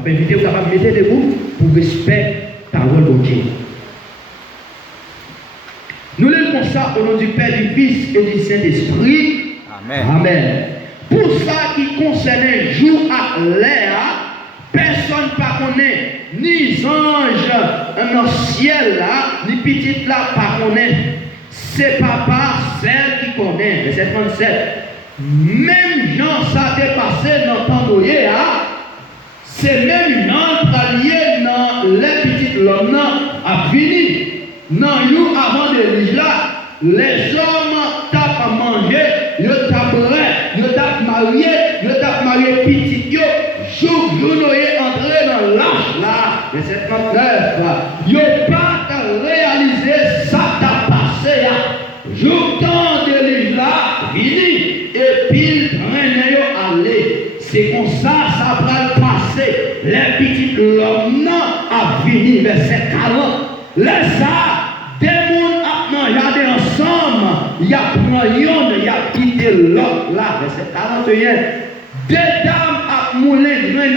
Je vais inviter vous à mettre debout pour respecter parole de Dieu. Nous le comme ça au nom du Père, du Fils et du Saint-Esprit. Amen. Amen. Pour ça qui concerne jour à l'air, personne ne connaît, ni ange dans le ciel là, ni petite là, pas connaît. C'est papa, celle qui connaît. Verset 37. Même Jean, ça a dépassé dans le temps de c'est même Jean qui lié dans les petites l'homme a fini. Dans le jour avant de l'île là, les hommes tapent manger, ils tapent rien, ils tapent marié petit yo, jour entré dans l'âge là, verset 39, ils n'ont pas réalisé ça t'a passé là. Jour temps de l'île là, fini, et puis rien aller. C'est comme ça, ça va passer. Les petites l'homme a fini, verset 40. Les ça, des mondes a regardé ensemble, il y a pris il y a quitté l'autre là, verset 41. Des dames a moulé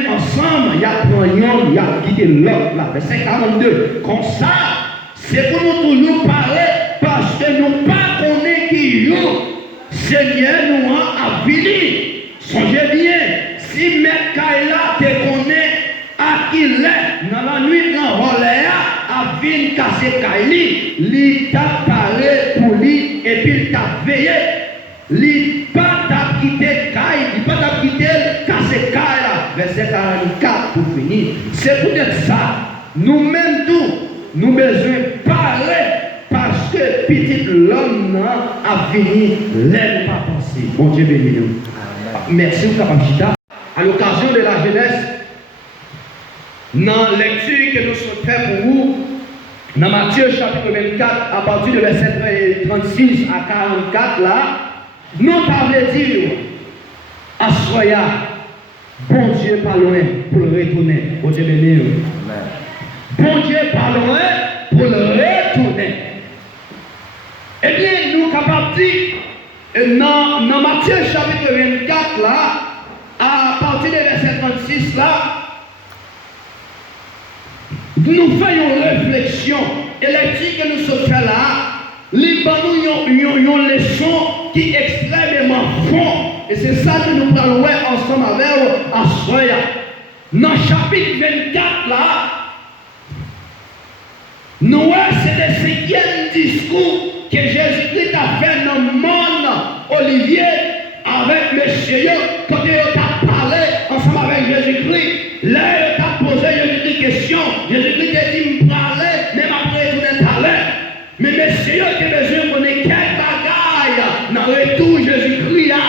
ensemble, il y a pris il y a quitté l'autre là, verset 42. Comme ça, c'est pour nous toujours parler, parce que nous pas connaissons qui joue. Seigneur nous a fini. Songez bien, si Maître Kaila te connaît à qui l'est, dans la nuit, dans Roléa, a venu casser Kaili, il t'a parlé pour lui, et puis il t'a veillé. Il pas t'a quitté Kaili, il pas t'a quitté casser Kaila. Verset 44 pour finir. C'est pour dire ça. Nous-mêmes tous, nous besoin parler, parce que petit l'homme a fini, l'aime pas penser. Bon Dieu béni nous. Merci au Kapamchita. À l'occasion de la jeunesse, dans la lecture que nous sommes faits pour vous, dans Matthieu chapitre 24, à partir de verset 36 à 44, là, nous parlons dire à Soya, bon Dieu pas loin pour le retourner. Bon Dieu béni. Bon Dieu pas loin pour le retourner. Eh bien, nous capables de dire, dans Matthieu chapitre 24 là, à partir du verset 36 là, nous faisons une réflexion. Et l'étude que nous sommes fait là, nous avons une leçon qui est extrêmement fond. Et c'est ça que nous parlons ensemble avec Asoya. Dans le chapitre 24 là, nous c'est le cinquième discours que Jésus-Christ a fait dans le monde, Olivier, avec monsieur, quand il a parlé ensemble avec Jésus-Christ, là il a posé Jésus-Christ une question. Jésus-Christ a dit, me parler, même après tout parler. Mais monsieur, qui a besoin de connaître quel bagaille dans le retour Jésus-Christ là.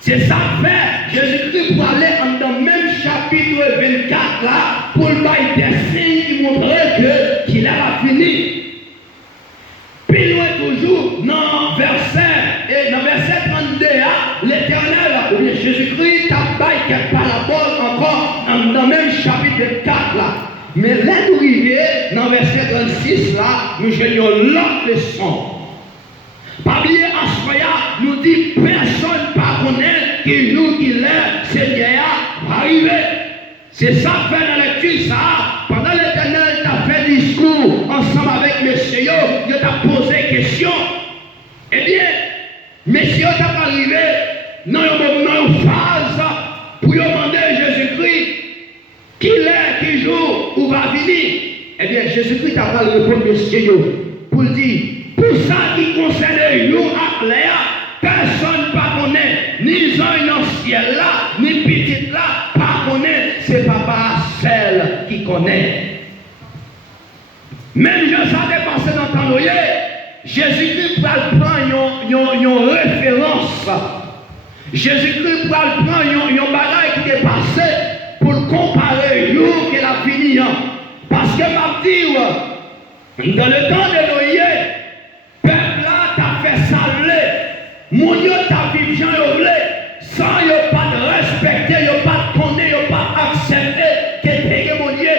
C'est ça fait, Jésus-Christ pour aller dans le même chapitre 24 là, pour le bail des signes qui montraient qu'il a fini. Puis loin toujours, dans verset 32, l'Éternel, ou bien Jésus-Christ, a baillé quelques paraboles encore dans le même chapitre 4 là. Mais là, nous arrivons, dans verset 36 là, nous jouons l'autre leçon. Pas bien, Assoya nous dit, personne ne connaît qui joue qu'il est, Seigneur va arriver. C'est ça fait dans la lecture, ça. Pendant l'Éternel t'a fait discours ensemble avec messieurs, il t'a posé question. Eh bien, messieurs t'a arrivé dans une phase pour demander à Jésus-Christ qui est, qui joue, ou va venir. Eh bien, Jésus-Christ t'a pas répondu messieurs pour dire, pour ça qui concerne nous à Léa, personne ne connaît, ni un dans le ciel là, ni petite là, pas connaît, c'est papa celle qui connaît. Même je savais passer dans le temps, Jésus-Christ prend une référence. Jésus-Christ prend une bagaille qui est passé pour comparer le jour qu'il a fini. Parce que m'a dit, dans le temps de Noé, peuple là t'a fait saler. Mon Dieu t'a vu Jean Yoblé, sans y'a pas de respecter, y'a pas de connaître, y'a pas accepter que t'es mon Dieu.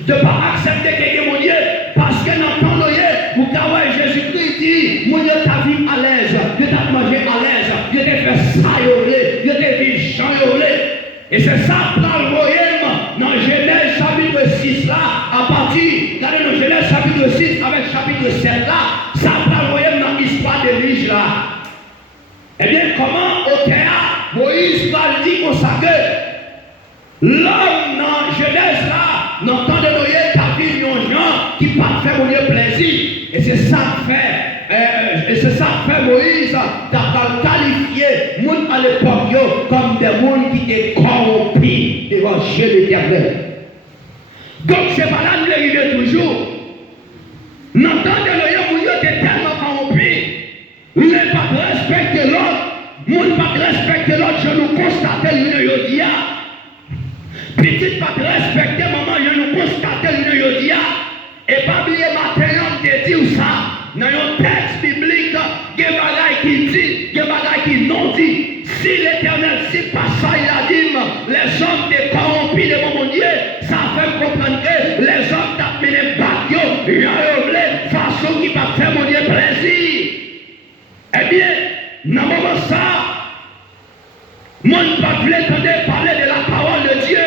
De pas accepter que mon Dieu, parce que dans le temps de Noé, vous avez Jésus-Christ dit, mon Dieu t'a vu à l'aise, Dieu t'a mangé à l'aise, Dieu t'a fait ça Yoblé, Dieu t'a vu Jean Yoblé. Et c'est ça, dans le royaume, parti, regardez dans Genèse chapitre 6 avec chapitre 7 là, ça va voyer dans l'histoire d'Élie là. Eh bien, comment au théâtre, Moïse va dire comme ça que l'homme dans Genèse là, n'entend de noyer ta vie, nos gens qui pas faire mon Dieu plaisir. Et c'est ça que fait Moïse, d'avoir qualifié les gens à l'époque comme des gens qui étaient corrompus devant Dieu l'Éternel. Donc c'est pas là que nous arrivons toujours. N'entendez le gens qui étaient tellement corrompus, nous ne pas respecter l'autre, nous ne pas respecter l'autre, je nous constate le dia. Petit pas respecter maman, je nous constate le dia. Et pas oublier matin, on te dit ça. Dans un texte biblique, il y a des bagailles qui dit, il y a des bagailles qui non dit. Si l'Éternel, si pas ça, il a dit, les hommes étaient corrompus de mon Dieu, ça fait comprendre que les hommes t'ont mis les bateaux, ils ont de façon qui va faire mon Dieu plaisir. Eh bien, dans ce moment ça, moi ne pas entendre parler de la parole de Dieu,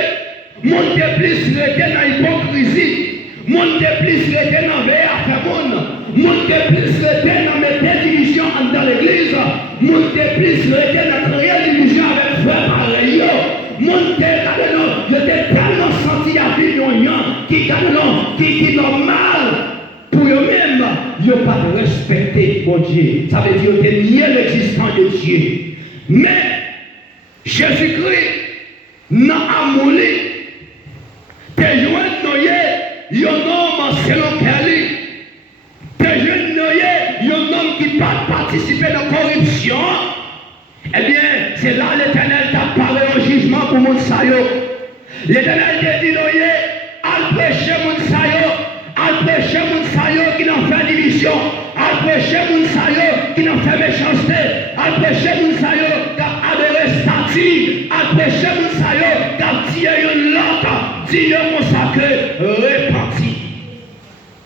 moi ne plus rester dans l'hypocrisie. Mon te plus rester dans veille à faire monde. Mon te plus rester dans mes divisions dans l'église. Mon te plus rester dans créer division avec frère pareil. Mon te je t'ai tellement senti à vivre qui normal pour eux-mêmes. Ils n'ont pas respecté mon Dieu. Ça veut dire qu'ils ont nié l'existence de Dieu. Mais Jésus-Christ n'a amouli. T'es joint noyé. Il y a un homme selon Kelly. Des jeunes noyés, il y a un homme qui pas participer dans la corruption. Eh bien, c'est là l'Éternel t'a parlé en jugement pour mon sayo. L'Éternel t'a dit, noyé, à prêcher mon sayo qui n'en fait division, à prêcher mon sayo qui n'en fait méchanceté, à prêcher mon sayo qui a adhéré statut, à prêcher mon sayo qui a tiré une lotte, Dieu consacré, réparti.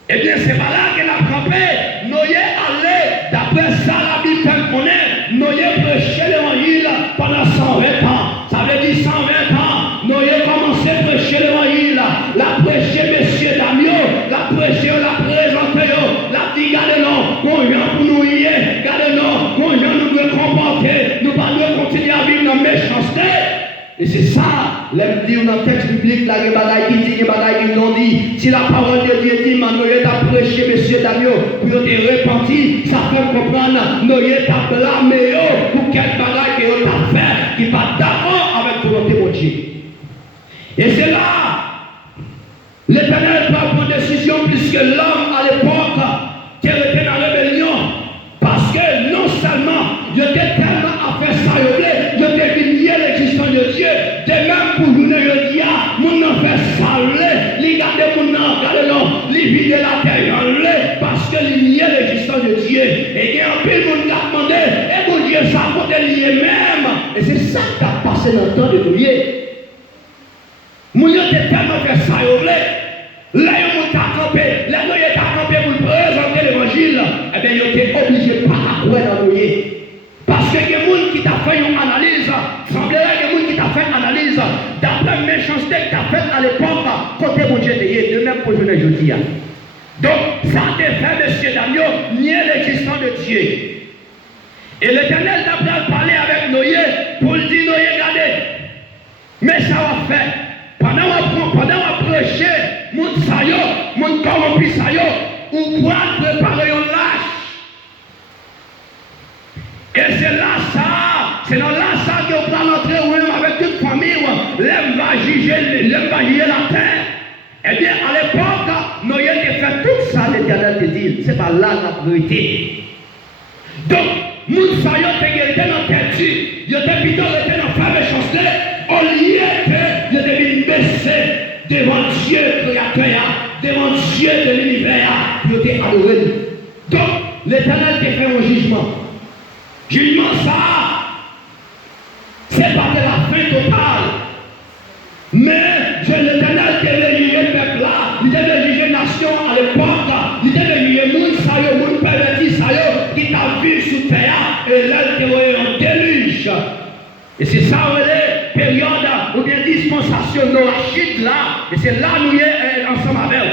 Eh bien, c'est pas là qu'elle a campé. Noyé allé, d'après ça, la Bible connaît, Noyé prêchait l'évangile pendant 120 ans. Ça veut dire 120 ans. Noyé commençait à prêcher l'évangile. La prêcher, messieurs Damio, la prêcher, la présenter, la dit, gardez-nous, qu'on vient pour nous y est, gardez-nous, qu'on vient nous devons comporter, nous pas devons continuer à vivre dans la méchanceté. Et c'est ça, l'aime dire dans le texte biblique, là, il y a des bagailles qui disent, il y a des bagailles qui n'ont dit. Si la parole de Dieu dit, Noé t'a prêché, messieurs Damio, pour te repentir, ça fait comprendre, Noé t'a blâmé, pour quelle bagaille que t'a fait, qui va d'accord avec ton volonté, mon Dieu. Et c'est là, l'Éternel prend une décision, puisque l'homme à l'époque, qui était dans la rébellion, parce que non seulement, il était tellement à faire ça, il était lié l'existence de Dieu, de même pour nous, il dit, mon nom fait saler, il garde mon nom, regardez-le, il vide la terre, parce que il lié l'existence de Dieu. Et il y a un peu de monde qui a demandé, et mon Dieu, ça peut être lié même. Et c'est ça qui a passé dans le temps de nous lier. Mon Dieu était tellement fait ça, là, il t'a campé, là, il t'a campé pour présenter l'évangile, eh bien, il était obligé de pas accroître dans le lier. Parce que il y a des gens qui t'a fait une analyse, semblerait qu'il y a des gens qui t'a fait une analyse, d'après la méchanceté que t'a fait à l'époque, côté mon Dieu de même pour je ne dis. Donc, ça te fait, monsieur Daniel, nier l'existence de Dieu. Et l'Éternel t'a parlé avec Noé pour lui dire, Noé, regardez, mais ça va faire. Pendant qu'on prêcher, mon sayo, mon corrompu sayo, ou pour préparer un lâche. Et c'est là ça que vous pouvez entrer même avec toute famille, l'homme va juger la terre. Eh bien, à l'époque, Noé a fait tout ça, l'Éternel te dit, c'est pas là la priorité. Donc, nous saillons été dans la tête, il était plutôt dans la méchanceté, au lieu que je devais baisser devant Dieu créateur, devant Dieu de l'univers, je t'ai adoré. Donc, l'Éternel t'a fait un jugement. Jugement ça, c'est pas de la fin totale. Mais l'Éternel devait juger le peuple là, il devait juger la nation à l'époque, il devait juger le monde, le monde perverti, qui t'a vu sous terre, et là, il était en déluge. Et c'est ça, les périodes ou bien dispensation noachide là, et c'est là nous y est ensemble avec.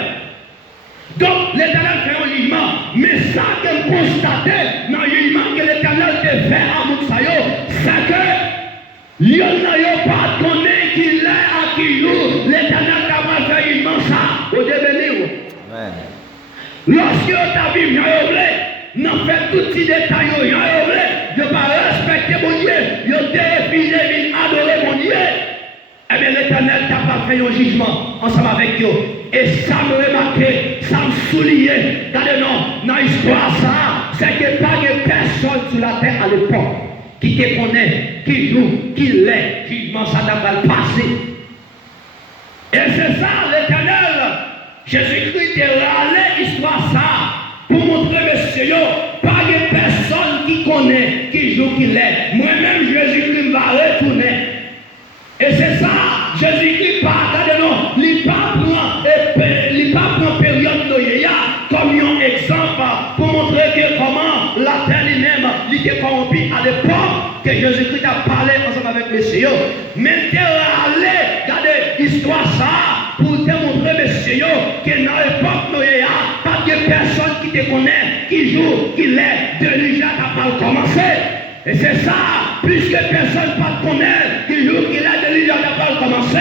Donc, l'Éternel fait un jugement. Mais ça que je constate dans le jugement que l'Éternel te fait à Moutsayo, c'est que il n'y a pas donné qu'il est à qui joue. L'Éternel t'a fait jugement ça. Au début, lorsque tu as vu, n'en fait tout petit détail, il ne pas respecter mon Dieu, il a refusé d'adorer mon Dieu. Eh bien, l'Éternel t'a pas fait un jugement ensemble avec eux. Et ça me remarqué, ça me soulignait. Regardez-nous, dans l'histoire, ça, c'est que pas de personne sur la terre à l'époque qui te connaît, qui joue, qui l'est. Jugement, ça va le passer. Et c'est ça, l'Éternel, Jésus-Christ est allé, histoire ça, pour montrer, messieurs, pas de personne qui connaît, qui joue, qui l'est. Moi-même, Jésus-Christ va retourner. Et c'est ça, Jésus-Christ part, regardez-nous, il pas prend période de comme un exemple pour montrer que comment la terre lui-même était corrompue à l'époque que Jésus-Christ a parlé ensemble avec messieurs. Mais tu es allé, regardez l'histoire ça, pour te montrer messieurs que dans l'époque de pas de personne qui te connaît, qui joue, qui l'est, de déjà n'a pas commencé. Et c'est ça, puisque personne ne te connaît, qui joue, qui l'est, de déjà n'a pas commencé.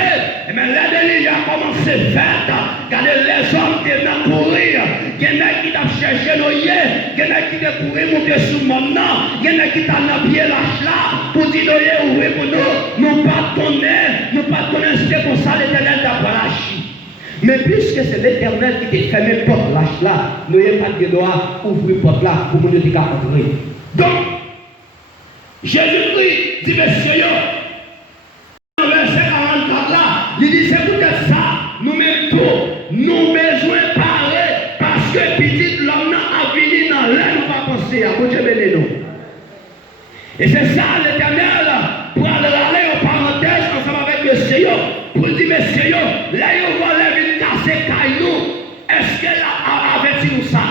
Et bien la délivrance a commencé à faire. Regardez les hommes qui viennent courir. Il y en a qui t'ont cherché nos yeux. Il y en a qui t'ont couru monter sous mon nom. Il y en a qui t'ont pied lâche là. Pour dire nous, oui, pour nous. Nous pas connaître ce que pour ça l'Éternel t'a pas lâché. Mais puisque c'est l'Éternel qui t'a fermé porte lâche là, nous n'avons pas de droit ouvrir porte là pour nous dire entrer. Donc, Jésus-Christ dit, messieurs, dans verset 44 là, il dit, c'est peut-être ça, nous mettons tout, nous besoin de parler, parce que petit l'homme a fini dans l'air, nous pas penser à Dieu béni nous. Et c'est ça l'Éternel, pour aller en parenthèse ensemble avec le Seigneur, pour dire, messieurs, là, il va venir casser caillou, est-ce qu'elle a averti nous ça?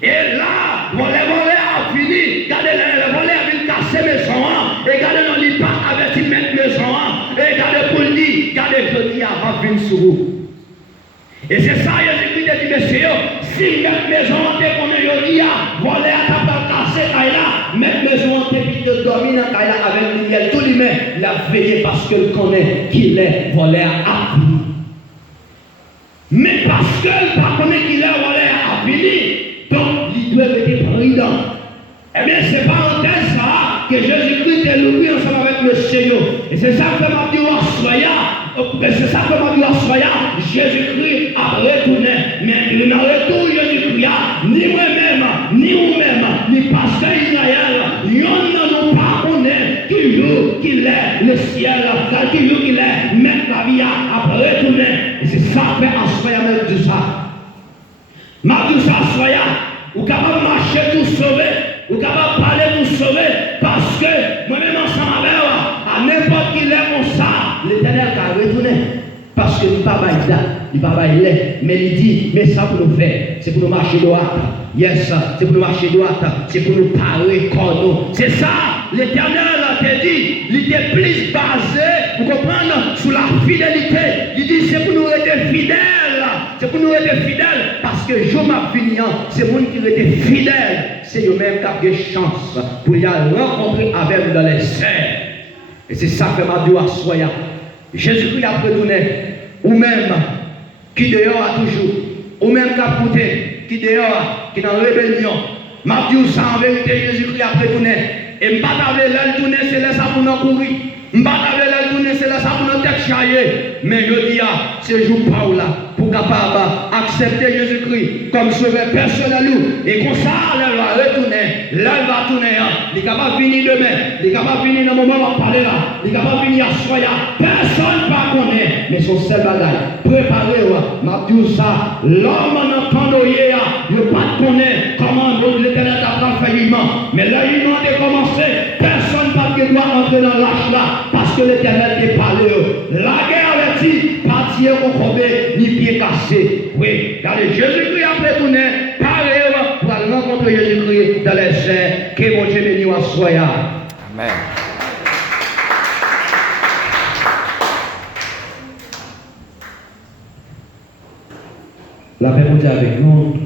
Et là, voler a fini, regardez le volet a vu casser maison, et regardez non, il pas averti mettre maison, et regardez pour le dire, regardez je dis avant de venir sur vous. Et c'est ça, Jésus-Christ a dit, messieurs, si mettre maison en tête qu'on est aujourd'hui, voler à table casser, mettre maison en tête qui te domine avec lumière, tout lui met, il a veillé parce qu'il connaît qu'il est volé à fini. Mais parce qu'il ne connaît qu'il est volé à fini, donc, il doit être prudent. Eh bien, c'est parenthèse ça que Jésus-Christ est loué ensemble avec le Seigneur. Et c'est ça que m'a dit c'est ça que m'a dit Jésus-Christ a retourné. Mais il n'a retourné Jésus-Christ, ni moi-même, ni vous-même, ni pasteur Israël, nous n'avons pas connaît qui joue qu'il est le ciel, qui joue qu'il est, mettre la vie à retourner. Et c'est ça que fait assoyer avec tout ça. Mardi ça soya, ou capable marcher tout sauver, ou capable parler tout sauver, parce que moi-même ensemble avec à n'importe qui est comme ça, l'Éternel a retourné. Parce que il ne pas il ne pas mais il dit, mais ça pour nous faire, c'est pour nous marcher droit. Yes, c'est pour nous marcher droit, c'est pour nous parler comme nous. C'est ça, l'Éternel t'a dit, il était plus basé, vous comprenez, sur la fidélité. Il dit, c'est pour nous être fidèles. C'est pour nous être fidèles, parce que je m'a fini, c'est moi qui était fidèle. C'est eux-mêmes qui ont des chances pour y aller rencontrer avec vous dans les serres. Et c'est ça que m'a dit à Soya. Jésus-Christ a retourné, ou même qui dehors a toujours, ou même qui a coûté, qui dehors, qui est dans la rébellion. M'a dit ça en vérité, Jésus-Christ a retourné. Et m'a dit là, le tourner, c'est là ça pour nous courir. M'a dit là, le tourner, c'est là ça pour nous tête chailler. Mais je dis, c'est jour Paul là, pour capable accepter Jésus-Christ comme sauveur personnel. Et comme ça, elle va retourner, là elle va tourner. Il est capable de venir demain, il est capable de venir dans le moment où on va parler là, il est capable de venir à Soya. Personne ne va connaître, mais son seul bagage. Préparez-vous, m'a dit ça, l'homme en entendant hier, il ne pas connaître comment l'Éternel a fait jugement. Mais là, il a commencé, personne ne doit entrer dans l'âge là, parce que l'Éternel est parlé. La guerre avertit, partir au combat, ni pied cassé. Oui, regardez, Jésus-Christ a retourné, parlez pour aller rencontrer Jésus-Christ dans les airs, que mon Dieu béni à Soya. Amen. La paix mondiale avec nous.